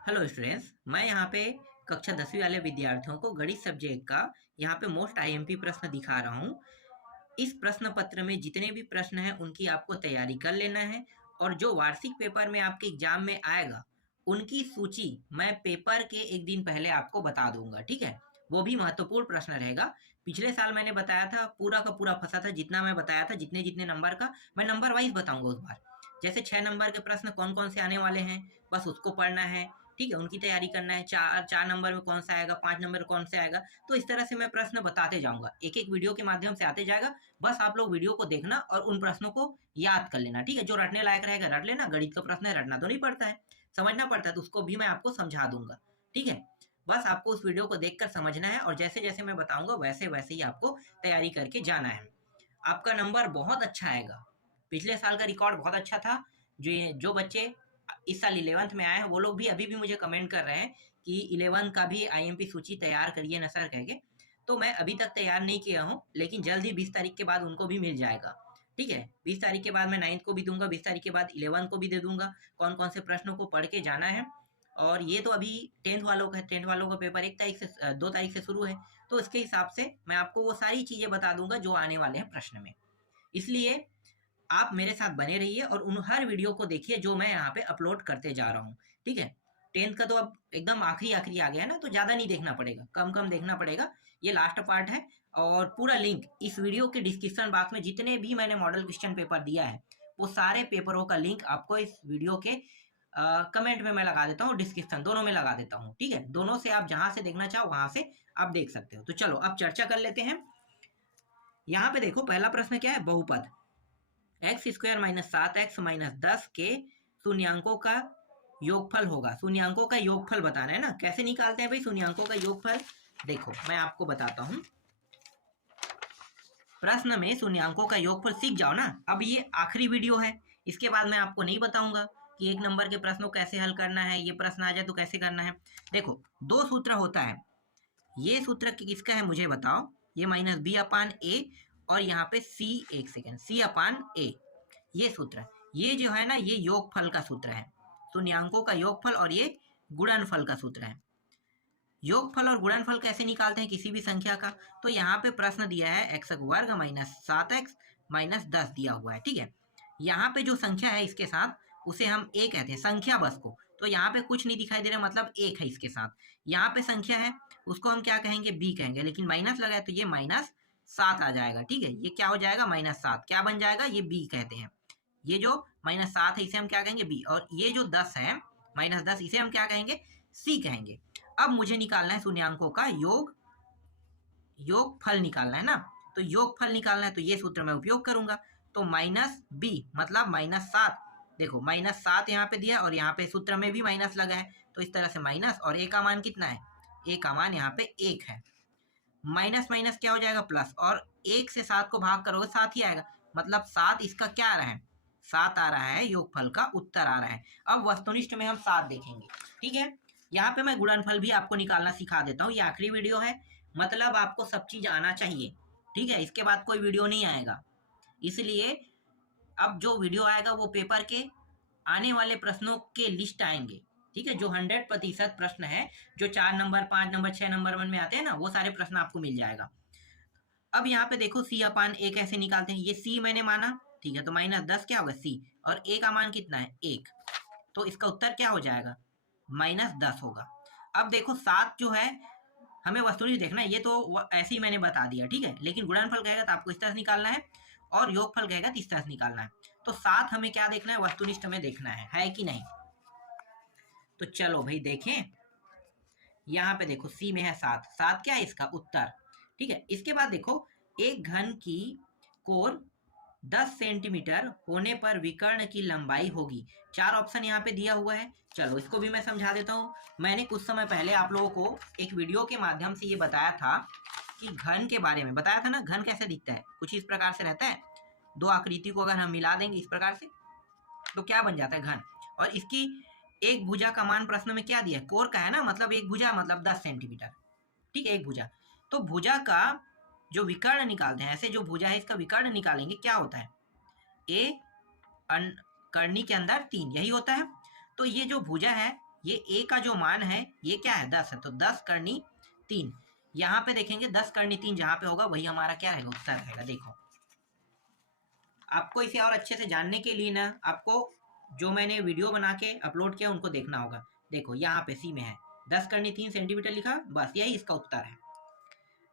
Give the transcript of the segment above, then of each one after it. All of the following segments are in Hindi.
हेलो स्टूडेंट्स, मैं यहाँ पे कक्षा 10वीं वाले विद्यार्थियों को गणित सब्जेक्ट का यहाँ पे मोस्ट आईएमपी प्रश्न दिखा रहा हूँ। इस प्रश्न पत्र में जितने भी प्रश्न हैं उनकी आपको तैयारी कर लेना है और जो वार्षिक पेपर में आपके एग्जाम में आएगा उनकी सूची मैं पेपर के एक दिन पहले आपको बता दूंगा, ठीक है। वो भी महत्वपूर्ण प्रश्न रहेगा। पिछले साल मैंने बताया था, पूरा का पूरा फंसा था, जितना मैं बताया था, जितने जितने नंबर का मैं नंबर वाइज बताऊंगा उस बार। जैसे 6 नंबर के प्रश्न कौन कौन से आने वाले हैं, बस उसको पढ़ना है, ठीक है, उनकी तैयारी करना है। 4 4 नंबर में कौन सा आएगा, 5 नंबर में कौन सा आएगा, तो इस तरह से मैं प्रश्न बताते जाऊंगा, एक एक वीडियो के माध्यम से आते जाएगा। बस आप लोग वीडियो को देखना और उन प्रश्नों को याद कर लेना, ठीक है। जो रटने लायक रहेगा रट लेना, गणित का प्रश्न है, रटना तो नहीं पड़ता है, समझना पड़ता है, तो उसको भी मैं आपको समझा दूंगा, ठीक है। बस आपको उस वीडियो को देखकर समझना है और जैसे जैसे मैं बताऊंगा वैसे वैसे ही आपको तैयारी करके जाना है। आपका नंबर बहुत अच्छा आएगा। पिछले साल का रिकॉर्ड बहुत अच्छा था। जो बच्चे इस साल 11th में आए हैं वो लोग भी अभी भी मुझे कमेंट कर रहे हैं कि 11 का भी आईएमपी सूची तैयार करिए ना सर, कह के। तो मैं अभी तक तैयार नहीं किया हूँ, लेकिन जल्द ही 20 तारीख के बाद उनको भी मिल जाएगा, ठीक है। 20 तारीख के बाद मैं 9th को भी दूंगा, 20 तारीख के बाद 11 को भी दे दूंगा, कौन कौन से प्रश्नों को पढ़ के जाना है। और ये तो अभी 10th वालों का है, 10th वालों का पेपर 1 तारीख से 2 तारीख से शुरू है, तो इसके हिसाब से मैं आपको वो सारी चीज़ें बता दूंगा जो आने वाले हैं प्रश्न में। इसलिए आप मेरे साथ बने रहिए और उन हर वीडियो को देखिए जो मैं यहाँ पे अपलोड करते जा रहा हूँ, ठीक है। 10th का तो अब एकदम आखिरी आखिरी आ गया है ना, तो ज़्यादा नहीं देखना पड़ेगा, कम कम देखना पड़ेगा। ये लास्ट पार्ट है और पूरा लिंक इस वीडियो के डिस्क्रिप्शन बॉक्स में जितने भी मैंने मॉडल क्वेश्चन पेपर दिया है वो सारे पेपरों का लिंक आपको इस वीडियो के कमेंट में मैं लगा देता हूँ, डिस्क्रिप्शन दोनों में लगा देता हूँ, ठीक है। दोनों से आप जहाँ से देखना चाहो वहाँ से आप देख सकते हो। तो चलो अब चर्चा कर लेते हैं। यहाँ पे देखो, पहला प्रश्न क्या है, बहुपद x² - 7x - 10 के शून्यांकों का योगफल होगा। शून्यांकों का योगफल बताना है ना, कैसे निकालते हैं भाई शून्यांकों का योगफल। देखो मैं आपको बताता हूं, प्रश्न में शून्यांकों का योगफल सीख जाओ ना। अब ये आखिरी वीडियो है, इसके बाद मैं आपको नहीं बताऊंगा कि 1 नंबर के प्रश्नों को कैसे हल करना है, ये प्रश्न आ जाए तो कैसे करना है। देखो 2 सूत्र होता है, ये सूत्र किसका है मुझे बताओ, ये -b/a और यहाँ पे c, एक सेकेंड, c/a, ये सूत्र, ये जो है ना ये योगफल का सूत्र है, शून्यांकों का योगफल, और ये गुणनफल का सूत्र है। योगफल और गुणनफल कैसे निकालते हैं किसी भी संख्या का, तो यहाँ पे प्रश्न दिया है x² - 7x - 10 दिया हुआ है, ठीक है। यहाँ पे जो संख्या है इसके साथ उसे हम a कहते हैं, संख्या बस को, तो यहाँ पे कुछ नहीं दिखाई दे रहा, मतलब 1 है इसके साथ। यहाँ पे संख्या है उसको हम क्या कहेंगे, b कहेंगे, लेकिन माइनस लगा है तो ये -7 आ जाएगा, ठीक है। ये क्या हो जाएगा, -7 क्या बन जाएगा, ये b कहते हैं। ये जो -7 है इसे हम क्या कहेंगे, b, और ये जो 10 है -10 इसे हम क्या कहेंगे, c कहेंगे। अब मुझे निकालना है शून्यांकों का योगफल निकालना है ना, तो योगफल निकालना है तो ये सूत्र मैं उपयोग करूंगा। तो -b मतलब -7, देखो -7 यहाँ पे दिया और यहाँ पे सूत्र में भी माइनस लगा है, तो इस तरह से माइनस, और a का मान कितना है, a का मान यहाँ पे 1 है। माइनस माइनस क्या हो जाएगा, प्लस, और 1 से 7 को भाग करोगे 7 ही आएगा, मतलब 7 इसका क्या आ रहा है, 7 आ रहा है, योगफल का उत्तर आ रहा है। अब वस्तुनिष्ठ में हम 7 देखेंगे, ठीक है। यहाँ पे मैं गुणनफल भी आपको निकालना सिखा देता हूँ, ये आखिरी वीडियो है, मतलब आपको सब चीज आना चाहिए, ठीक है। इसके बाद कोई वीडियो नहीं आएगा, इसलिए अब जो वीडियो आएगा वो पेपर के आने वाले प्रश्नों के लिस्ट आएंगे, ठीक है। जो 100% प्रश्न है, जो 4 नंबर, 5 नंबर, 6 नंबर में आते हैं ना, वो सारे प्रश्न आपको मिल जाएगा। अब यहाँ पे देखो c/a कैसे निकालते हैं, ये c मैंने माना, ठीक है, तो -10 क्या होगा c, और a का मान कितना है 1, तो इसका उत्तर क्या हो जाएगा, -10 होगा। अब देखो 7 जो है हमें वस्तुनिष्ठ देखना है, ये तो ऐसे ही मैंने बता दिया, ठीक है, लेकिन गुणनफल कहेगा तो आपको इस तरह से निकालना है और योगफल कहेगा तो इस तरह से निकालना है। तो 7 हमें क्या देखना है, वस्तुनिष्ठ में देखना है कि नहीं। तो चलो भाई देखें, यहाँ पे देखो सी में है 7, 7 क्या है इसका उत्तर, ठीक है। इसके बाद देखो, एक घन की कोर 10 सेंटीमीटर होने पर विकर्ण की लंबाई होगी। 4 ऑप्शन यहाँ पे दिया हुआ है, चलो इसको भी मैं समझा देता हूँ। मैंने कुछ समय पहले आप लोगों को एक वीडियो के माध्यम से ये बताया था कि घन के बारे में बताया था ना, घन कैसे दिखता है, कुछ इस प्रकार से रहता है, दो आकृति को अगर हम मिला देंगे इस प्रकार से तो क्या बन जाता है, घन। और इसकी एक भुजा का मान प्रश्न में क्या दिया है, कोर का है ना, मतलब एक भुजा मतलब 10 सेंटीमीटर, ठीक है, एक भुजा। तो भुजा का जो विकर्ण निकालते हैं, ऐसे जो भुजा है इसका विकर्ण निकालेंगे, क्या होता है, ए करनी के अंदर 3, यही होता है। तो ये जो भुजा है ये a का जो मान है ये क्या है 10 है, तो 10 करनी 3। यहाँ पे देखेंगे 10 करनी 3 जहाँ पे होगा वही हमारा क्या रहेगा उत्तर रहेगा। देखो आपको इसे और अच्छे से जानने के लिए ना आपको जो मैंने वीडियो बना के अपलोड किया उनको देखना होगा। देखो यहाँ पे सी में है 10 करनी 3 सेंटीमीटर लिखा, बस यही इसका उत्तर है।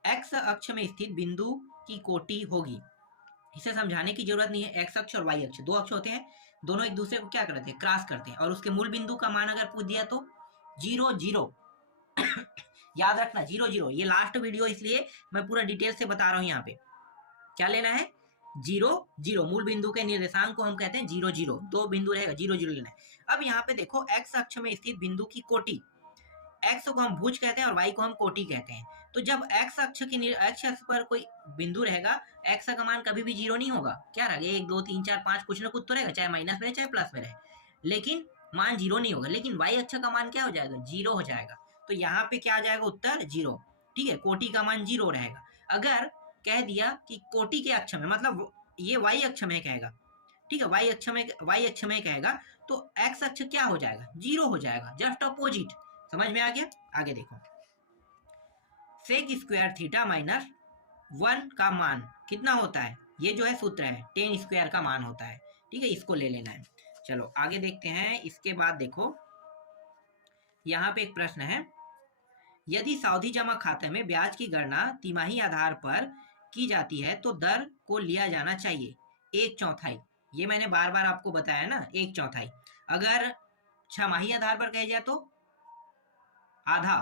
एक्स अक्ष में स्थित बिंदु की कोटि होगी। इसे समझाने की जरूरत नहीं है। एक्स अक्ष और वाई अक्ष दो अक्ष होते हैं, दोनों एक दूसरे को क्या करते हैं क्रॉस करते हैं, और उसके मूल बिंदु का मान अगर पूछ दिया तो 0 0 याद रखना 0 0। ये लास्ट वीडियो इसलिए मैं पूरा डिटेल से बता रहा हूँ। यहाँ पे क्या लेना है 0 0, मूल बिंदु के निर्देशांक को हम कहते हैं 0 0, दो बिंदु रहेगा 0 0 लेना है। अब यहाँ पे देखो एक्स अक्ष में स्थित बिंदु की कोटि, एक्स को हम भुज कहते हैं और वाई को हम कोटि कहते हैं। तो जब एक्स अक्ष की एक्स अक्ष पर कोई बिंदु रहेगा, एक्स का मान कभी भी 0 नहीं होगा। क्या रहेगा 1 2 3 4 5 कुछ ना कुछ तो रहेगा, चाहे माइनस में रहे चाहे प्लस में रहे, लेकिन मान 0 नहीं होगा। लेकिन वाई अक्ष का मान क्या हो जाएगा 0 हो जाएगा। तो यहाँ पे क्या आ जाएगा उत्तर 0। ठीक है, कोटि का मान 0 रहेगा। अगर कह दिया कि कोटि के अक्ष में, मतलब ये वाई अक्ष में कहेगा, ठीक है वाई अक्ष में कहेगा, तो एक्स अक्ष क्या हो जाएगा 0 हो जाएगा, जस्ट अपोजिट। समझ में आ गया। आगे देखो सेक स्क्वायर थीटा माइनस 1 का मान कितना होता है, ये जो है सूत्र है 10 स्क्वायर का मान होता है। ठीक है, इसको ले लेना है। चलो आगे देखते हैं। इसके बाद देखो यहाँ पे एक प्रश्न है, यदि सावधि जमा खाते में ब्याज की गणना तिमाही आधार पर की जाती है तो दर को लिया जाना चाहिए 1/4। ये मैंने बार बार आपको बताया ना 1/4। अगर छमाही आधार पर कहे जाए तो आधा।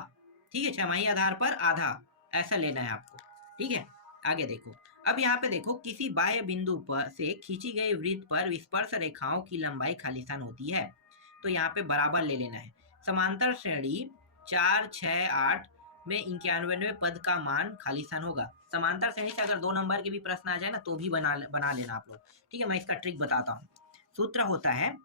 ठीक है, छमाही आधार पर आधा ऐसा लेना है आपको। ठीक है, आगे देखो। अब यहाँ पे देखो किसी बाह्य बिंदु पर से खींची गई वृत्त पर विस्पर्श रेखाओं की लंबाई खालिस्तान होती है, तो यहाँ पे बराबर ले लेना है। समांतर श्रेणी 4 6 8 में 91वें पद का मान खालिस्तान होगा। समांतर श्रेणी से अगर 2 नंबर के भी प्रश्न आ जाए ना तो भी बना लेना आप लोग। ठीक है, मैं इसका ट्रिक बताता हूँ। सूत्र होता है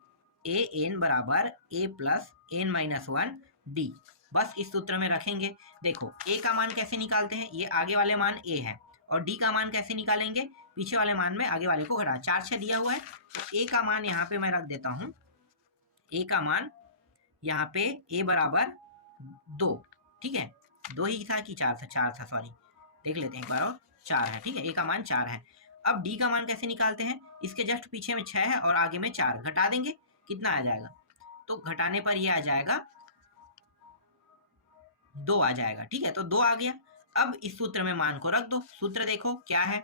ए एन बराबर ए प्लस एन माइनस 1 डी। बस इस सूत्र में रखेंगे। देखो ए का मान कैसे निकालते हैं, ये आगे वाले मान ए है, और डी का मान कैसे निकालेंगे, पीछे वाले मान में आगे वाले को घटा। 4 6 दिया हुआ है, तो ए का मान यहाँ पे मैं रख देता हूँ। ए का मान यहाँ पे ए बराबर 2। ठीक है, 2 ही था कि 4 था, 4 था, सॉरी देख लेते हैं एक बार और, 4 है। ठीक है, ए का मान 4 है। अब डी का मान कैसे निकालते हैं, इसके जस्ट पीछे में 6 है और आगे में 4, घटा देंगे कितना आ जाएगा, तो घटाने पर ये आ जाएगा 2 आ जाएगा। ठीक है, तो 2 आ गया। अब इस सूत्र में मान को रख दो। सूत्र देखो क्या है,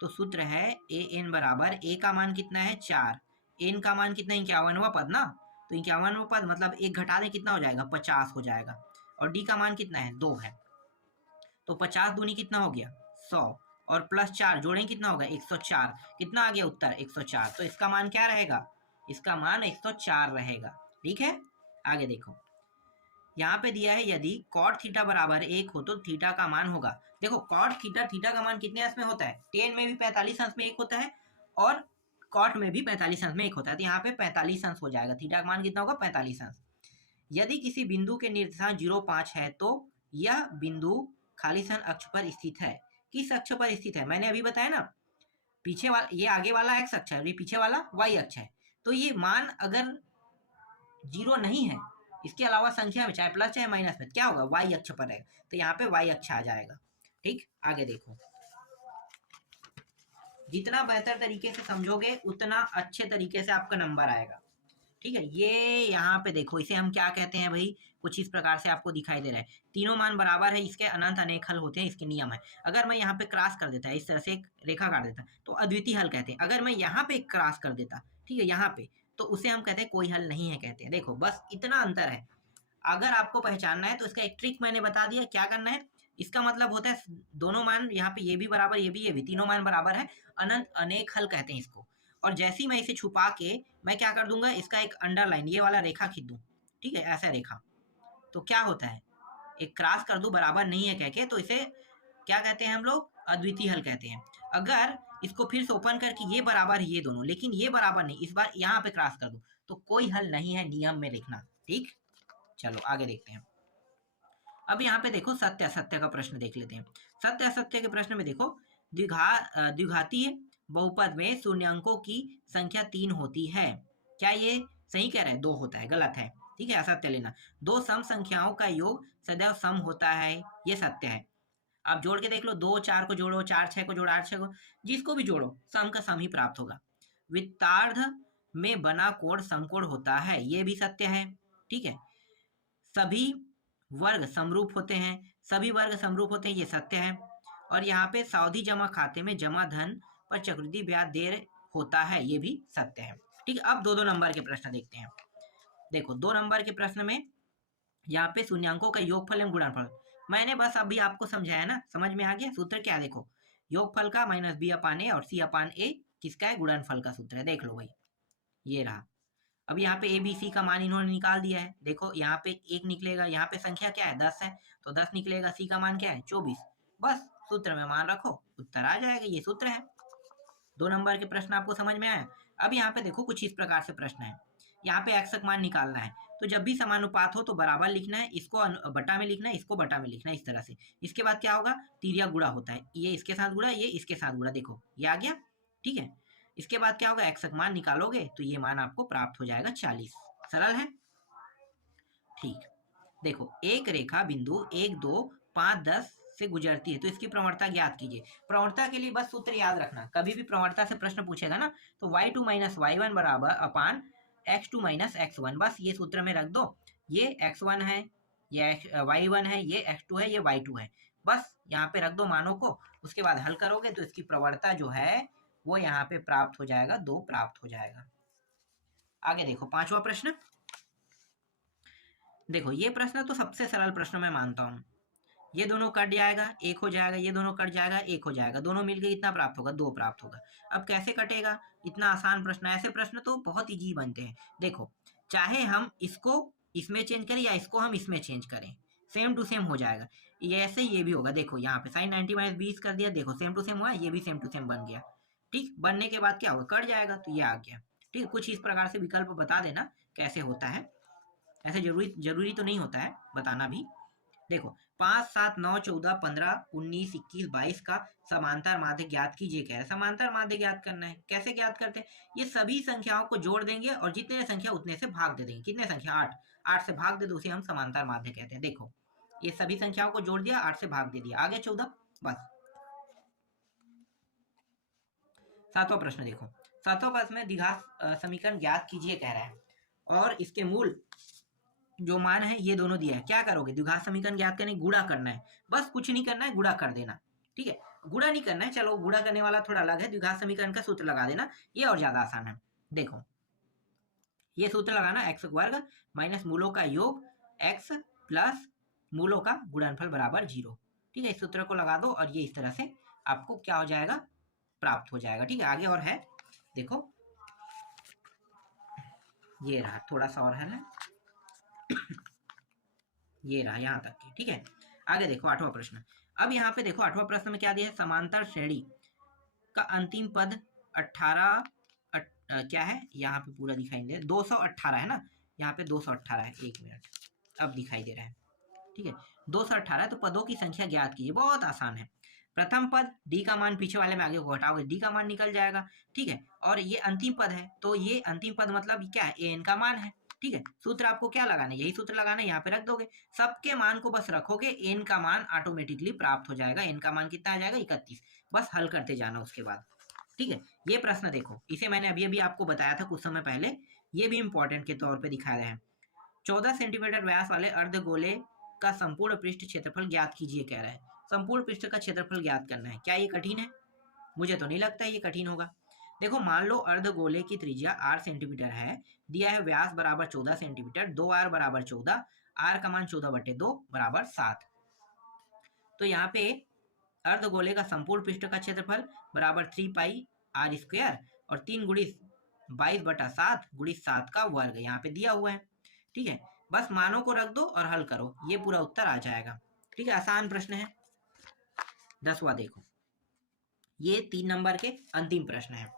तो सूत्र है ए एन बराबर, ए का मान कितना है 4, एन का मान कितना 51वां पद ना, तो 51वां पद मतलब एक घटा दें कितना हो जाएगा 50 हो जाएगा, और डी का मान कितना है 2 है, तो 50 दूनी कितना हो गया 100, और प्लस 4 जोड़ें कितना होगा 104। कितना आ गया उत्तर 104। तो इसका मान क्या रहेगा, इसका मान 104 रहेगा। ठीक है, आगे देखो यहाँ पे दिया है यदि कॉट थीटा बराबर 1 हो तो थीटा का मान होगा। देखो कॉट थीटा का मान कितने अंश में होता है, टेन में भी 45 अंश में 1 होता है, और कॉट में भी 45 अंश में 1 होता है, तो यहाँ पे 45 अंश हो जाएगा। थीटा का मान कितना होगा 45 अंश। यदि किसी बिंदु के निर्देशांक 0.5 है तो यह बिंदु खालिस्तान अक्ष पर स्थित है। किस अक्ष पर स्थित है, मैंने अभी बताया ना, पीछे वाला ये आगे वाला एक्स अक्ष है और ये पीछे वाला वाई अक्ष है। तो ये मान अगर 0 नहीं है, इसके अलावा संख्या में चाहे प्लस चाहे माइनस में क्या होगा वाई अक्ष पर रहेगा, तो यहाँ पे वाई अक्ष आ जाएगा। ठीक, आगे देखो जितना बेहतर तरीके से समझोगे उतना अच्छे तरीके से आपका नंबर आएगा। ठीक है, ये यहाँ पे देखो इसे हम क्या कहते हैं भाई, कुछ इस प्रकार से आपको दिखाई दे रहा है। तीनों मान बराबर है, इसके अनंत अनेक हल होते हैं, इसके नियम है। अगर मैं यहाँ पे क्रॉस कर देता, इस तरह से एक रेखा काट देता तो अद्वितीय हल कहते हैं। अगर मैं यहाँ पे क्रॉस कर देता, ठीक है यहाँ पे, तो उसे हम कहते हैं कोई हल नहीं है कहते हैं। देखो बस इतना अंतर है। अगर आपको पहचानना है तो इसका एक ट्रिक मैंने बता दिया, क्या करना है। इसका मतलब होता है दोनों मान यहाँ पे ये भी बराबर ये भी तीनों मान बराबर है, अनंत अनेक हल कहते हैं इसको। और जैसे ही मैं इसे छुपा के मैं क्या कर दूंगा, इसका एक अंडरलाइन ये वाला रेखा खींच दूं, ठीक है ऐसा रेखा, तो क्या होता है एक क्रॉस कर दूं बराबर नहीं है कह के, तो इसे क्या कहते हैं हम लोग, अद्वितीय हल कहते हैं। अगर इसको फिर से ओपन करके ये बराबर ये दोनों, लेकिन ये बराबर नहीं, इस बार यहाँ पे क्रॉस कर दूं, तो कोई हल नहीं है नियम में लिखना। ठीक, चलो आगे देखते हैं। अब यहाँ पे देखो सत्य असत्य का प्रश्न देख लेते हैं। सत्य असत्य के प्रश्न में देखो द्विघातीय बहुपद में शून्यंकों की संख्या 3 होती है। क्या ये सही कह रहे हैं, 2 होता है, गलत है। ठीक है, असत्य लेना। दो सम संख्याओं का योग सदैव सम होता है, ये सत्य है। आप जोड़ के देख लो, 2 4 को जोड़ो, 4 6 को जोड़ो, 8 6 को, जिसको भी जोड़ो सम का सम ही प्राप्त होगा। वित्तार्ध में बना कोण समकोण होता है, ये भी सत्य है। ठीक है, सभी वर्ग समरूप होते हैं, सभी वर्ग समरूप होते हैं, ये सत्य है। और यहाँ पे सावधि जमा खाते में जमा धन पर चक्रवृद्धि ब्याज देर होता है, ये भी सत्य है। ठीक है, अब 2 नंबर के प्रश्न देखते हैं। देखो 2 नंबर के प्रश्न में यहाँ पे शून्यांकों का योगफल एवं गुणनफल, मैंने बस अभी आपको समझाया ना, समझ में आ गया। सूत्र क्या है, देखो योगफल का माइनस बी अपान ए और सी अपान ए किसका है, गुणनफल का सूत्र है। देख लो भाई, ये रहा। अब यहाँ पे ए बी सी का मान इन्होंने निकाल दिया है। देखो यहाँ पे 1 निकलेगा, यहाँ पे संख्या क्या है 10 है, तो 10 निकलेगा। सी का मान क्या है 24। बस सूत्र में मान रखो, उत्तर आ जाएगा, ये सूत्र है। 2 नंबर के प्रश्न आपको समझ में आया। अब यहाँ पे देखो कुछ इस प्रकार से प्रश्न है, यहाँ पे x का मान निकालना है, तो जब भी समानुपात हो तो बराबर लिखना है, इसको बटा में लिखना है, इसको बटा में लिखना है, इस तरह से। इसके बाद क्या होगा, तिरिया गुणा होता है, ये इसके साथ गुणा, ये इसके साथ गुणा, देखो ये आ गया। ठीक है, इसके बाद क्या होगा, x का मान निकालोगे तो ये मान आपको प्राप्त हो जाएगा 40। सरल है। ठीक, देखो एक रेखा बिंदु 1 2 5 10 से गुजरती है, तो इसकी प्रवणता ज्ञात कीजिए। प्रवणता के लिए बस सूत्र याद रखना, कभी भी प्रवणता से प्रश्न पूछेगा ना, तो y2 माइनस y1 बराबर अपान x2 माइनस x1, बस ये सूत्र में रख दो। ये x1 है, ये y1 है, ये x2 है, ये y2 है, बस यहाँ पे रख दो मानों को। उसके बाद हल करोगे तो इसकी प्रवणता जो है वो यहाँ पे प्राप्त हो जाएगा, 2 प्राप्त हो जाएगा। आगे देखो 5वां प्रश्न। देखो ये प्रश्न तो सबसे सरल प्रश्न मैं मानता हूँ। ये दोनों कट जाएगा, एक हो जाएगा, ये दोनों कट जाएगा, एक हो जाएगा, दोनों मिलकर कितना प्राप्त होगा, 2 प्राप्त होगा। अब कैसे कटेगा, इतना आसान प्रश्न, ऐसे प्रश्न तो बहुत इजी बनते हैं। देखो चाहे हम इसको इसमें चेंज करें या इसको हम इसमें चेंज करें, सेम टू सेम हो जाएगा। ये ऐसे ये भी होगा, देखो यहाँ पे साइन 90 माइनस 20 कर दिया, देखो सेम टू सेम हुआ, ये भी सेम टू सेम बन गया। ठीक, बनने के बाद क्या होगा, कट जाएगा, तो ये आ गया। ठीक, कुछ इस प्रकार से विकल्प बता देना कैसे होता है, ऐसे जरूरी तो नहीं होता है बताना भी। देखो 5 7 9 14 15 19 21 22 का समांतर माध्य ज्ञात कीजिए कह रहे हैं। समांतर माध्य ज्ञात करना है, कैसे ज्ञात करते हैं, ये सभी संख्याओं को जोड़ देंगे और जितने संख्या उतने से भाग दे देंगे। कितने संख्या, 8, 8 से भाग दे दो, उसे हम समांतर माध्य कहते हैं। देखो ये सभी संख्याओं को जोड़ दिया, 8 से भाग दे दिया, आगे 14, बस। 7वां प्रश्न देखो, 7वां प्रश्न में द्विघात समीकरण ज्ञात कीजिए कह रहा है और इसके मूल जो मान है ये दोनों दिया है। क्या करोगे, द्विघात समीकरण ज्ञात करने, गुणा करना है, बस कुछ नहीं करना है, गुणा कर देना। ठीक है, गुणा नहीं करना है, चलो गुणा करने वाला थोड़ा अलग है, द्विघात समीकरण का सूत्र लगा देना, ये और ज्यादा आसान है। देखो ये सूत्र लगाना, x वर्ग माइनस मूलों का योग x प्लस मूलों का गुणनफल बराबर 0। ठीक है, इस सूत्र को लगा दो और ये इस तरह से आपको क्या हो जाएगा, प्राप्त हो जाएगा। ठीक है, आगे और है, देखो ये रहा, थोड़ा सा और है ये रहा यहाँ तक की। ठीक है, आगे देखो 8वां प्रश्न। अब यहाँ पे देखो 8वां प्रश्न में क्या दिया है, समांतर श्रेणी का अंतिम पद 18 क्या है, यहाँ पे पूरा दिखाई दे 218 है ना, यहाँ पे 218 है, 1 मिनट, अब दिखाई दे रहा है। ठीक है, 218 है, तो पदों की संख्या ज्ञात कीजिए, बहुत आसान है। प्रथम पद डी का मान पीछे वाले में आगे को हटाओगे, डी का मान निकल जाएगा। ठीक है, और ये अंतिम पद है, तो ये अंतिम पद मतलब क्या है, एन का मान है। ठीक है, सूत्र आपको क्या लगाना है, यही सूत्र लगाना है, यहाँ पे रख दोगे, सबके मान को बस रखोगे, एन का मान ऑटोमेटिकली प्राप्त हो जाएगा। एन का मान कितना आ जाएगा, 31, बस हल करते जाना उसके बाद। ठीक है, ये प्रश्न देखो, इसे मैंने अभी अभी आपको बताया था कुछ समय पहले, ये भी इंपॉर्टेंट के तौर पे दिखाया है। 14 सेंटीमीटर व्यास वाले अर्धगोले का संपूर्ण पृष्ठ क्षेत्रफल ज्ञात कीजिए कह रहा है। संपूर्ण पृष्ठ का क्षेत्रफल ज्ञात करना है, क्या ये कठिन है, मुझे तो नहीं लगता ये कठिन होगा। देखो मान लो अर्धगोले की त्रिज्या 8 सेंटीमीटर है, दिया है व्यास बराबर 14 सेंटीमीटर, 2r बराबर 14, r का मान 14/2 बराबर 7। तो यहाँ पे अर्धगोले का संपूर्ण पृष्ठ का क्षेत्रफल बराबर 3 पाई r स्क्वायर और 3 गुणित 22/7 गुणित 7 का वर्ग यहाँ पे दिया हुआ है। ठीक है, बस मानों को रख दो और हल करो, ये पूरा उत्तर आ जाएगा। ठीक है, आसान प्रश्न है। 10वां देखो, ये 3 नंबर के अंतिम प्रश्न है,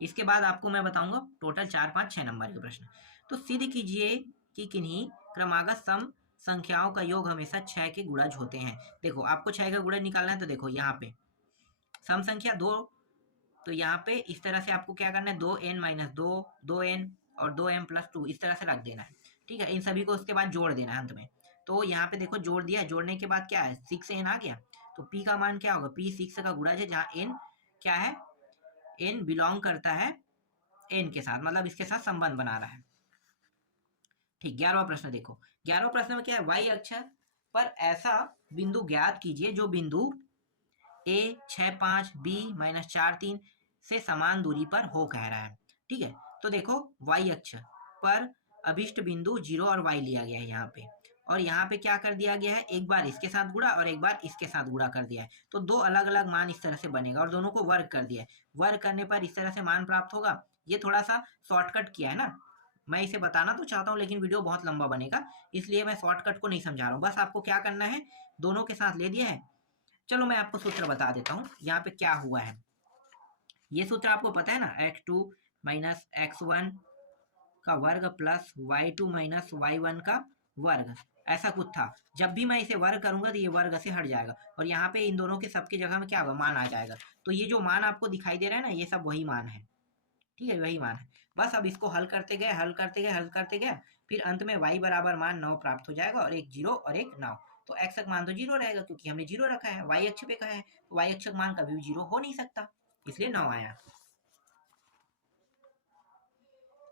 इसके बाद आपको मैं बताऊंगा टोटल 4 5 6 नंबर के प्रश्न। तो सिद्ध कीजिए कि किन्हीं क्रमागत सम संख्याओं का योग हमेशा 6 के गुणज होते हैं। देखो आपको 6 का गुणज निकालना है, तो देखो यहाँ पे सम संख्या 2, तो यहाँ पे इस तरह से आपको क्या करना है, 2n - 2 2n और 2m + 2 इस तरह से रख देना है। ठीक है, इन सभी को उसके बाद जोड़ देना है अंत में। तो यहाँ पे देखो जोड़ दिया, जोड़ने के बाद क्या है 6n आ गया, तो p का मान क्या होगा, p 6 का गुणज है, जहाँ n क्या है, n बिलोंग करता है n के साथ, मतलब इसके साथ संबंध बना रहा है। ठीक, 11वां प्रश्न देखो, 11वां प्रश्न में क्या है, y अक्ष पर ऐसा बिंदु ज्ञात कीजिए जो बिंदु a 6 5 b -4 3 से समान दूरी पर हो, कह रहा है। ठीक है, तो देखो y अक्ष पर अभिष्ट बिंदु 0 और y लिया गया है यहाँ पे, और यहाँ पे क्या कर दिया गया है, एक बार इसके साथ गुणा और एक बार इसके साथ गुणा कर दिया है, तो दो अलग अलग मान इस तरह से बनेगा, और दोनों को वर्ग कर दिया है। वर्ग करने पर इस तरह से मान प्राप्त होगा। ये थोड़ा सा शॉर्टकट किया है ना, मैं इसे बताना तो चाहता हूँ लेकिन वीडियो बहुत लंबा बनेगा, इसलिए मैं शॉर्टकट को नहीं समझा रहा हूँ। बस आपको क्या करना है, दोनों के साथ ले दिया है। चलो मैं आपको सूत्र बता देता हूँ यहाँ पे क्या हुआ है। ये सूत्र आपको पता है ना, x2 माइनस x1 का वर्ग प्लस y2 माइनस y1 का वर्ग, ऐसा कुछ था। जब भी मैं इसे वर्ग करूंगा तो ये वर्ग से हट जाएगा, और यहाँ पे इन दोनों के सबकी जगह में क्या होगा, मान आ जाएगा। तो ये जो मान आपको दिखाई दे रहा है ना, ये सब वही मान है। ठीक है, वही मान है। बस अब इसको हल करते गए, हल करते गए, हल करते गए, फिर अंत में y बराबर मान 9 प्राप्त हो जाएगा, और एक 0 और एक 9। तो x का मान तो 0 रहेगा क्योंकि हमने 0 रखा है, y अक्ष पे कहा है, तो y अक्ष का मान कभी भी 0 हो नहीं सकता, इसलिए 9 आया।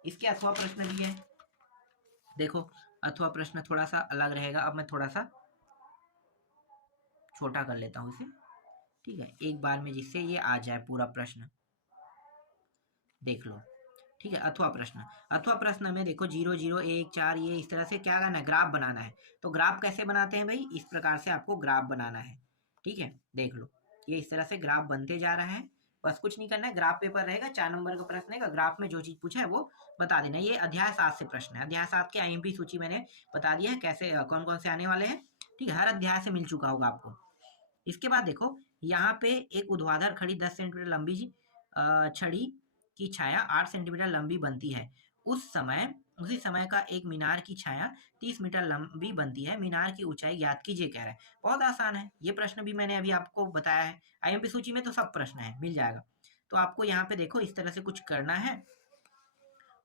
इसके अथवा प्रश्न भी है, देखो अथवा प्रश्न थोड़ा सा अलग रहेगा। अब मैं थोड़ा सा छोटा कर लेता हूँ इसे, ठीक है, एक बार में, जिससे ये आ जाए पूरा प्रश्न, देख लो। ठीक है, अथवा प्रश्न, अथवा प्रश्न में देखो 0 0 1 4, ये इस तरह से क्या करना है, ग्राफ बनाना है। तो ग्राफ कैसे बनाते हैं भाई, इस प्रकार से आपको ग्राफ बनाना है। ठीक है, देख लो, ये इस तरह से ग्राफ बनते जा रहा है। बस कुछ नहीं करना है, ग्राफ पेपर रहेगा, 4 नंबर का प्रश्न है, ग्राफ में जो चीज पूछा है वो बता देना। ये अध्याय 7 से प्रश्न है, अध्याय 7 के IMP सूची मैंने बता दिया है कैसे कौन कौन से आने वाले हैं। ठीक है, हर अध्याय से मिल चुका होगा आपको। इसके बाद देखो यहाँ पे एक ऊर्ध्वाधर खड़ी 10 सेंटीमीटर लंबी छड़ी की छाया 8 सेंटीमीटर लंबी बनती है। उसी समय का एक मीनार की छाया 30 मीटर लंबी बनती है। मीनार की ऊंचाई ज्ञात कीजिए, कह रहा है। बहुत आसान है, ये प्रश्न भी मैंने अभी आपको बताया है। IMP सूची में तो सब प्रश्न है, मिल जाएगा। तो आपको यहाँ पे देखो इस तरह से कुछ करना है,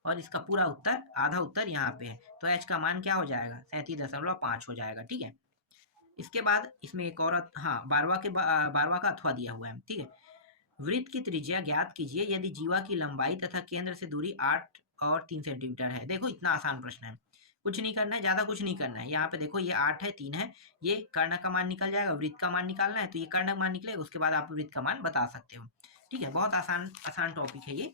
और इसका पूरा उत्तर, आधा उत्तर यहाँ पे है। तो h का मान क्या हो जाएगा, 37.5 हो जाएगा। ठीक है, इसके बाद इसमें एक और, हाँ, 12वां का अथवा दिया हुआ है। ठीक है, वृत्त की त्रिज्या ज्ञात कीजिए यदि जीवा की लंबाई तथा केंद्र से दूरी 8 और 3 सेंटीमीटर है। देखो इतना आसान प्रश्न है, कुछ नहीं करना है, ज्यादा कुछ नहीं करना है। यहाँ पे देखो ये 8 है, 3 है, ये कर्ण का मान निकल जाएगा, वृत्त का मान निकालना है, तो ये कर्ण का मान निकलेगा, उसके बाद आप वृत्त का मान बता सकते हो। ठीक है, बहुत आसान आसान टॉपिक है ये,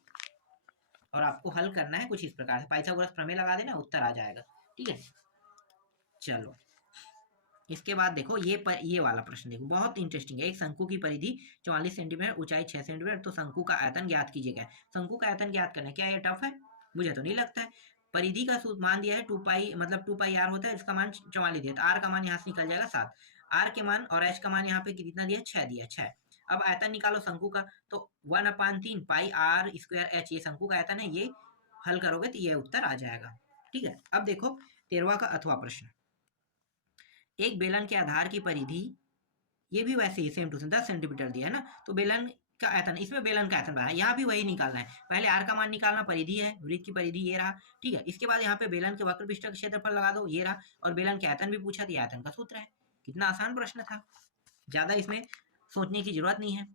और आपको हल करना है कुछ इस प्रकार से, पाइथागोरस प्रमेय लगा देना, उत्तर आ जाएगा। ठीक है, चलो इसके बाद देखो ये वाला प्रश्न देखो, बहुत इंटरेस्टिंग है। एक शंकु की परिधि 44 सेंटीमीटर, ऊंचाई 6 सेंटीमीटर, तो शंकु का आयतन ज्ञात कीजिएगा। शंकु का आयतन ज्ञात करना है, क्या ये टफ है, मुझे तो नहीं लगता है। परिधि का सूत्र मान दिया है 2 पाई, मतलब 2 पाई आर होता है, इसका मान 44 दिया, तो आर का मान यहाँ से निकल जाएगा 7, आर के मान, और एच का मान यहाँ पे कितना दिया, 6 दिया, 6। अब आयतन निकालो शंकु का, तो 1/3 पाई आर स्क्वायर एच, ये शंकु का आयतन है, ये हल करोगे तो ये उत्तर आ जाएगा। ठीक है, अब देखो 13वां का अथवा प्रश्न, एक बेलन के आधार की परिधि, ये भी वैसे ही सेम टू सेम 10 सेंटीमीटर दिया है ना, तो बेलन का आयतन, इसमें बेलन का आयतन बनाया, यहाँ भी वही निकालना है। पहले आर का मान निकालना, परिधि है, वृत्त की परिधि ये रहा। ठीक है, इसके बाद यहाँ पे बेलन के वक्र पृष्ठ का क्षेत्रफल लगा दो, ये रहा, और बेलन के आयतन भी पूछा, तो आयतन का सूत्र है। कितना आसान प्रश्न था, ज्यादा इसमें सोचने की जरूरत नहीं है।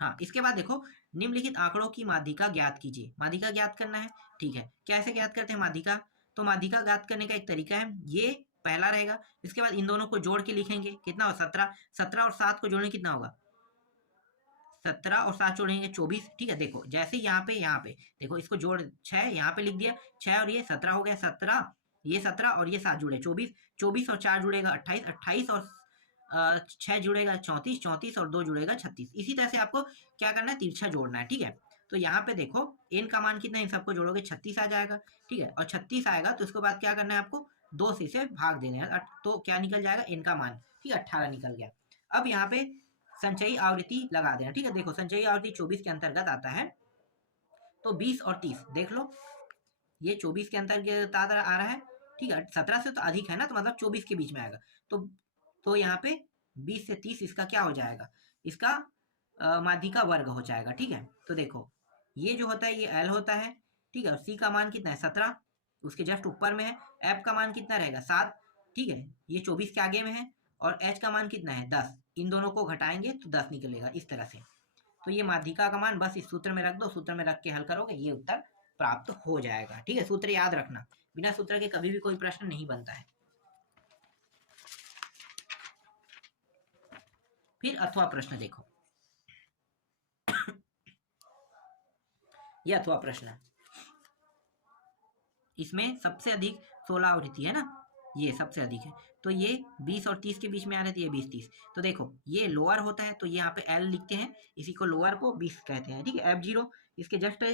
हाँ, इसके बाद देखो निम्नलिखित आंकड़ों की माध्यिका ज्ञात कीजिए, माध्यिका ज्ञात करना है। ठीक है, कैसे ज्ञात करते हैं माध्यिका, तो माध्यिका ज्ञात करने का एक तरीका है, ये पहला रहेगा। इसके बाद इन दोनों को जोड़ के लिखेंगे, कितना हो 17, 17 और 7 को जोड़ने कितना होगा, 17 और 7 जोड़ेंगे 24। ठीक है, देखो जैसे यहाँ पे देखो, इसको जोड़ 6 यहाँ पे लिख दिया, 6 और ये 17 हो गया, 17 ये 17 और ये 7 जुड़े 24, 24 और 4 जुड़ेगा 28, 28 और 6 जुड़ेगा 34, 34 और 2 जुड़ेगा 36। इसी तरह से आपको क्या करना है, तिरछा जोड़ना है। ठीक है, तो यहाँ पे देखो n का मान कितना है, इन सबको जोड़ोगे 36 आ जाएगा। ठीक है, और 36 आएगा तो उसके बाद क्या करना है आपको, 2 से इसे भाग देना है, तो क्या निकल जाएगा, n का मान, ठीक है, 18 निकल गया। अब यहाँ पे संचयी आवृत्ति लगा देना। ठीक है, देखो संचयी आवृत्ति 24 के अंतर्गत आता है, तो 20 और 30 देख लो, ये 24 के अंतर्गत आ रहा है। ठीक है, 17 से तो अधिक है ना, तो मतलब 24 के बीच में आएगा, तो यहाँ पे 20 से 30 इसका क्या हो जाएगा, इसका माध्यिका वर्ग हो जाएगा। ठीक है, तो देखो ये जो होता है ये L होता है। ठीक है, और C का मान कितना है, 17, उसके जस्ट ऊपर में है। एफ का मान कितना रहेगा 7, ठीक है, ये 24 के आगे में है, और एच का मान कितना है 10, इन दोनों को घटाएंगे तो 10 निकलेगा इस तरह से। तो ये माध्यिका का मान बस इस सूत्र में रख दो, सूत्र में रख के हल करोगे ये उत्तर प्राप्त हो जाएगा। ठीक है, सूत्र याद रखना, बिना सूत्र के कभी भी कोई प्रश्न नहीं बनता है। फिर अथवा प्रश्न देखो, ये अथवा प्रश्न है, इसमें सबसे अधिक 16 आवृत्ति है ना, ये सबसे अधिक है, तो ये 20 और 30 के बीच में आ रहे थे, ये 20-30। तो देखो ये लोअर होता है तो ये यहाँ पे एल लिखते हैं, इसी को लोअर को 20 कहते हैं। ठीक है, F0 इसके जस्ट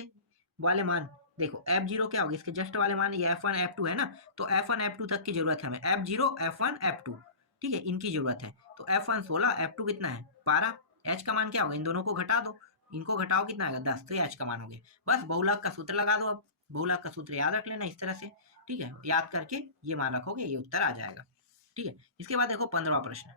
वाले मान, देखो F0 क्या होगा, इसके जस्ट वाले मान ये F1 F2 है ना, तो F1 F2 तक की जरूरत है हमें, F0 F1 F2, ठीक है, इनकी जरूरत है। तो F1 16, F2 कितना है 12, H का मान क्या होगा, इन दोनों को घटा दो, इनको घटाओ कितना आएगा 10, तो ये H का मान हो गया। बस बहुलक का सूत्र लगा दो, अब बहुलक का सूत्र याद रख लेना इस तरह से। ठीक है, याद करके ये मान रखोगे, ये उत्तर आ जाएगा। ठीक है, इसके बाद देखो 15वां प्रश्न,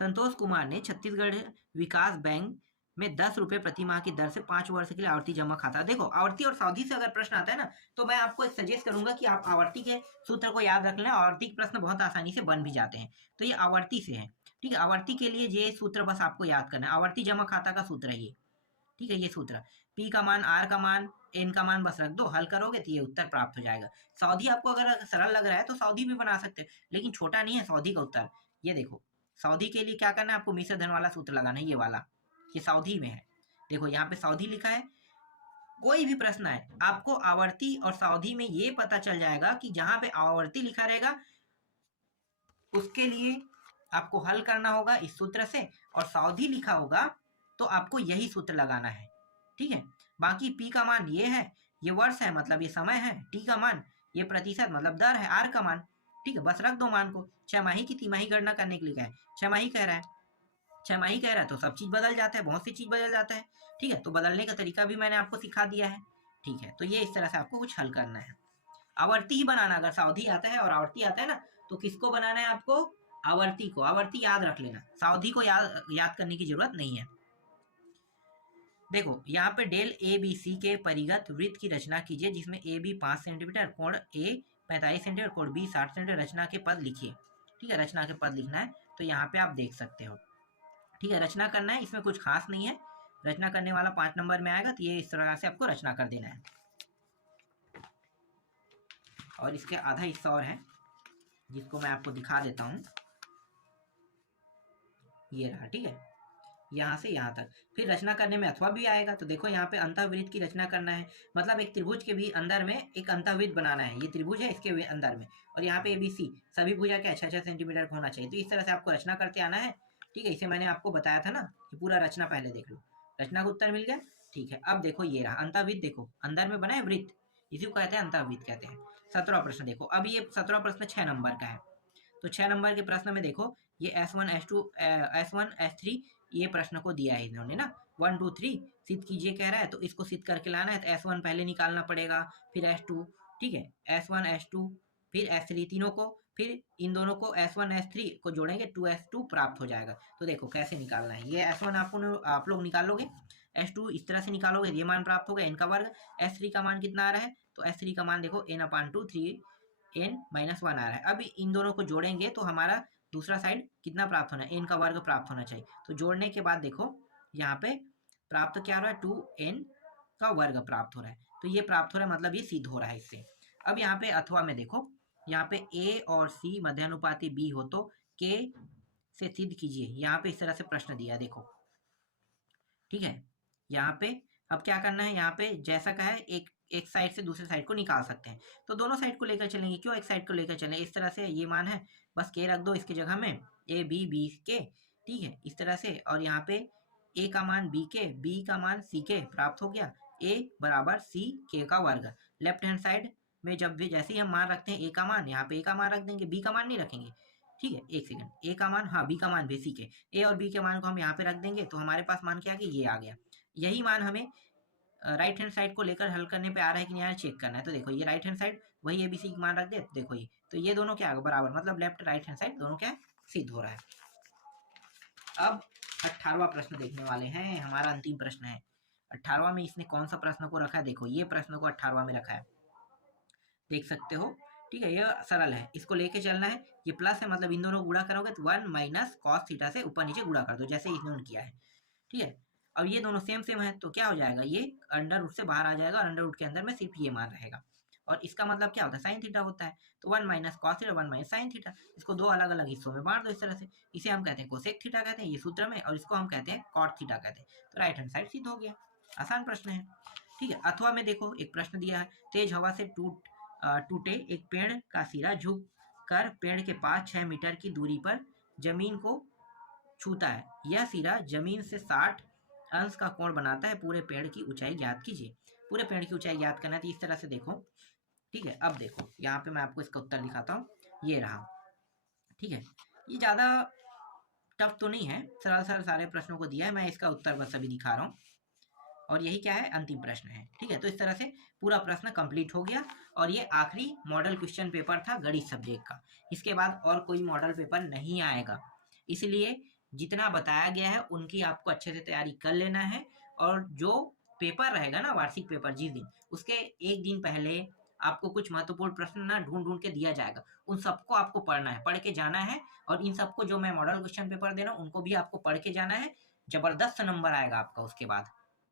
संतोष कुमार ने छत्तीसगढ़ विकास बैंक में 10 रुपए प्रति माह की दर से 5 वर्ष के लिए आवर्ती जमा खाता। देखो आवर्ती और सावधि से अगर प्रश्न आता है ना, तो मैं आपको एक सजेस्ट करूंगा कि आप आवर्ती के सूत्र को याद रख लें, आवर्ती के प्रश्न बहुत आसानी से बन भी जाते हैं। तो ये आवर्ती से है, ठीक है, आवर्ती के लिए ये सूत्र बस आपको याद करना है, आवर्ती जमा खाता का सूत्र है ये। ठीक है, ये सूत्र पी का मान, आर का मान, एन का मान बस रख दो, हल करोगे तो ये उत्तर प्राप्त हो जाएगा। सावधि आपको अगर सरल लग रहा है तो सावधि भी बना सकते हैं, लेकिन छोटा नहीं है सावधि का उत्तर। ये देखो सावधि के लिए क्या करना है, आपको मिश्र धन वाला सूत्र लगाना है, ये वाला, ये सावधि में है। देखो यहाँ पे सावधि लिखा है, कोई भी प्रश्न है आपको आवर्ती और सावधि में ये पता चल जाएगा कि जहां पे आवर्ती लिखा रहेगा उसके लिए आपको हल करना होगा इस सूत्र से, और सावधि लिखा होगा तो आपको यही सूत्र लगाना है। ठीक है, बाकी पी का मान ये है, ये वर्ष है मतलब ये समय है, टी का मान ये प्रतिशत मतलब दर है, आर का मान, ठीक है, बस रख दो मान को। छमाही की तिमाही गणना करने के लिए क्या है, छमाही कह रहा है, छमाही कह रहा है तो सब चीज बदल जाता है, बहुत सी चीज बदल जाता है। ठीक है, तो बदलने का तरीका भी मैंने आपको सिखा दिया है। ठीक है, तो ये इस तरह से आपको कुछ हल करना है, आवर्ती ही बनाना। अगर सावधि आता है और आवर्ती आता है ना, तो किसको बनाना है आपको, आवर्ती को, आवर्ती याद रख लेना, सावधि को याद करने की जरूरत नहीं है। देखो यहाँ पे डेल ए बी सी के परिगत वृत्त की रचना कीजिए जिसमें ए बी 5 सेंटीमीटर, कोण ए 45 सेंटीमीटर, कोण बी 60 सेंटीमीटर, रचना के पद लिखिए। ठीक है, रचना के पद लिखना है, तो यहाँ पे आप देख सकते हो। ठीक है, रचना करना है, इसमें कुछ खास नहीं है, रचना करने वाला 5 नंबर में आएगा, तो ये इस तरह से आपको रचना कर देना है। और इसके आधा हिस्सा और है जिसको मैं आपको दिखा देता हूँ, ये रहा। ठीक है, यहाँ से यहाँ तक, फिर रचना करने में अथवा भी आएगा। तो देखो यहाँ पे अंतःवृत्त की रचना करना है, मतलब एक त्रिभुज के भी अंदर में एक अंतःवृत्त बनाना है, ये त्रिभुज है इसके अंदर में, और यहाँ पे ABC सभी भुजा के 6-6 सेंटीमीटर का होना चाहिए। तो इस तरह से आपको रचना करते आना है। ठीक है, इसे मैंने आपको बताया था ना कि पूरा रचना पहले देख लो, रचना का उत्तर मिल गया। ठीक है, अब देखो ये रहा अंतःवृत्त, देखो अंदर में बना है वृत्त, इसी को कहते हैं अंतःवृत्त कहते हैं। 17वां प्रश्न देखो, अब ये 17वां प्रश्न 6 नंबर का है। तो 6 नंबर के प्रश्न में देखो ये S1 S2 S1 S3 ये प्रश्न को दिया है इन्होंने ना, 1 2 3 सिद्ध कीजिए कह रहा है, तो इसको सिद्ध करके लाना है। तो S1 पहले निकालना पड़ेगा, फिर S2, ठीक है, S1 S2 फिर S3, तीनों को, फिर इन दोनों को S1 S3 को जोड़ेंगे 2S2 प्राप्त हो जाएगा। तो देखो कैसे निकालना है, ये S1 आप लोग निकालोगे, S2 इस तरह से निकालोगे, ये मान प्राप्त होगा n का वर्ग, S3 का मान कितना आ रहा है, तो S3 का मान देखो n/2 3n-1 आ रहा है। अब इन दोनों को जोड़ेंगे तो हमारा दूसरा साइड कितना प्राप्त होना है, n का वर्ग प्राप्त होना चाहिए। तो जोड़ने के बाद देखो यहाँ पे प्राप्त क्या हो रहा है, 2n का वर्ग प्राप्त हो रहा है, तो ये प्राप्त हो रहा है मतलब ये सिद्ध हो रहा है इससे। अब यहाँ पे अथवा में देखो, यहाँ पे a और c मध्यानुपाती b हो तो k से सिद्ध कीजिए, यहाँ पे इस तरह से प्रश्न दिया है देखो। ठीक है, यहाँ पे अब क्या करना है, यहाँ पे जैसा कहा है एक साइड से दूसरे साइड को निकाल सकते हैं, तो दोनों साइड को लेकर चलेंगे, क्यों एक साइड को लेकर चलें, इस तरह से ये मान है, बस के रख दो इसकी जगह में, ए बी बी के, ठीक है, इस तरह से। और यहाँ पे ए का मान बी के, बी का मान सी के प्राप्त हो गया, ए बराबर सी के का वर्ग। लेफ्ट हैंड साइड में जब भी जैसे ही हम मान रखते हैं ए का मान, यहाँ पे ए का मान रख देंगे, बी का मान नहीं रखेंगे। ठीक है, एक सेकंड, ए का मान, हाँ बी का मान बेसिक है, ए और बी के मान को हम यहाँ पे रख देंगे, तो हमारे पास मान क्या आ गया, ये आ गया। यही मान हमें राइट हैंड साइड को लेकर हल करने पे आ रहा है कि नहीं, चेक करना है। तो देखो ये राइट हैंड साइड वही एबीसी की मान रख दे, देखो ये, तो ये दोनों क्या होगा बराबर, मतलब लेफ्ट राइट हैंड साइड दोनों क्या सिद्ध हो रहा है। अब 18वां प्रश्न देखने वाले हैं, हमारा अंतिम प्रश्न है। 18वां में इसने कौन सा प्रश्न को रखा है, देखो ये प्रश्न को 18वां में रखा है, देख सकते हो। ठीक है, ये सरल है, इसको लेके चलना है। ये प्लस है, मतलब इन दोनों को गुणा करोगे तो 1 माइनस कॉस थीटा से ऊपर नीचे गुणा कर दो, जैसे इन्होंने किया है। ठीक है, अब ये दोनों सेम सेम है तो क्या हो जाएगा, ये अंडर रूट से बाहर आ जाएगा और अंडर रूट के अंदर में सिर्फ ये मान रहेगा। और इसका मतलब क्या होता है, साइन थीटा होता है। तो 1 minus cos theta 1 minus sine theta, इसको दो अलग अलग हिस्सों में बांट दो इस तरह से। इसे हम कहते हैं कोसेक थीटा कहते हैं ये सूत्र में, और इसको हम कहते हैं कॉट थीटा कहते हैं। तो राइट हैंड साइड सिद्ध हो गया, आसान प्रश्न है। ठीक है, अथवा में देखो एक प्रश्न दिया है, तेज हवा से टूटे एक पेड़ का सिरा झुक कर पेड़ के पास 6 मीटर की दूरी पर जमीन को छूता है। यह सिरा जमीन से 60 अंश का कोण बनाता है। पूरे पेड़ की ऊंचाई ज्ञात कीजिए। पूरे पेड़ की ऊंचाई ज्ञात करना है तो इस तरह से देखो। ठीक है, अब देखो यहाँ पे मैं आपको इसका उत्तर दिखाता हूँ, ये रहा। ठीक है, ये ज़्यादा टफ तो नहीं है, सरल सरल सारे प्रश्नों को दिया है, मैं इसका उत्तर बस अभी दिखा रहा हूँ। और यही क्या है, अंतिम प्रश्न है। ठीक है, तो इस तरह से पूरा प्रश्न कंप्लीट हो गया और ये आखिरी मॉडल क्वेश्चन पेपर था गणित सब्जेक्ट का। इसके बाद और कोई मॉडल पेपर नहीं आएगा, इसलिए जितना बताया गया है उनकी आपको अच्छे से तैयारी कर लेना है। और जो पेपर रहेगा ना, वार्षिक पेपर जिस दिन, उसके एक दिन पहले आपको कुछ महत्वपूर्ण प्रश्न ना ढूंढ ढूंढ के दिया जाएगा, उन सबको आपको पढ़ना है, पढ़ के जाना है। और इन सबको जो मैं मॉडल क्वेश्चन पेपर दे रहा हूँ उनको भी आपको पढ़ के जाना है। जबरदस्त नंबर आएगा आपका उसके बाद।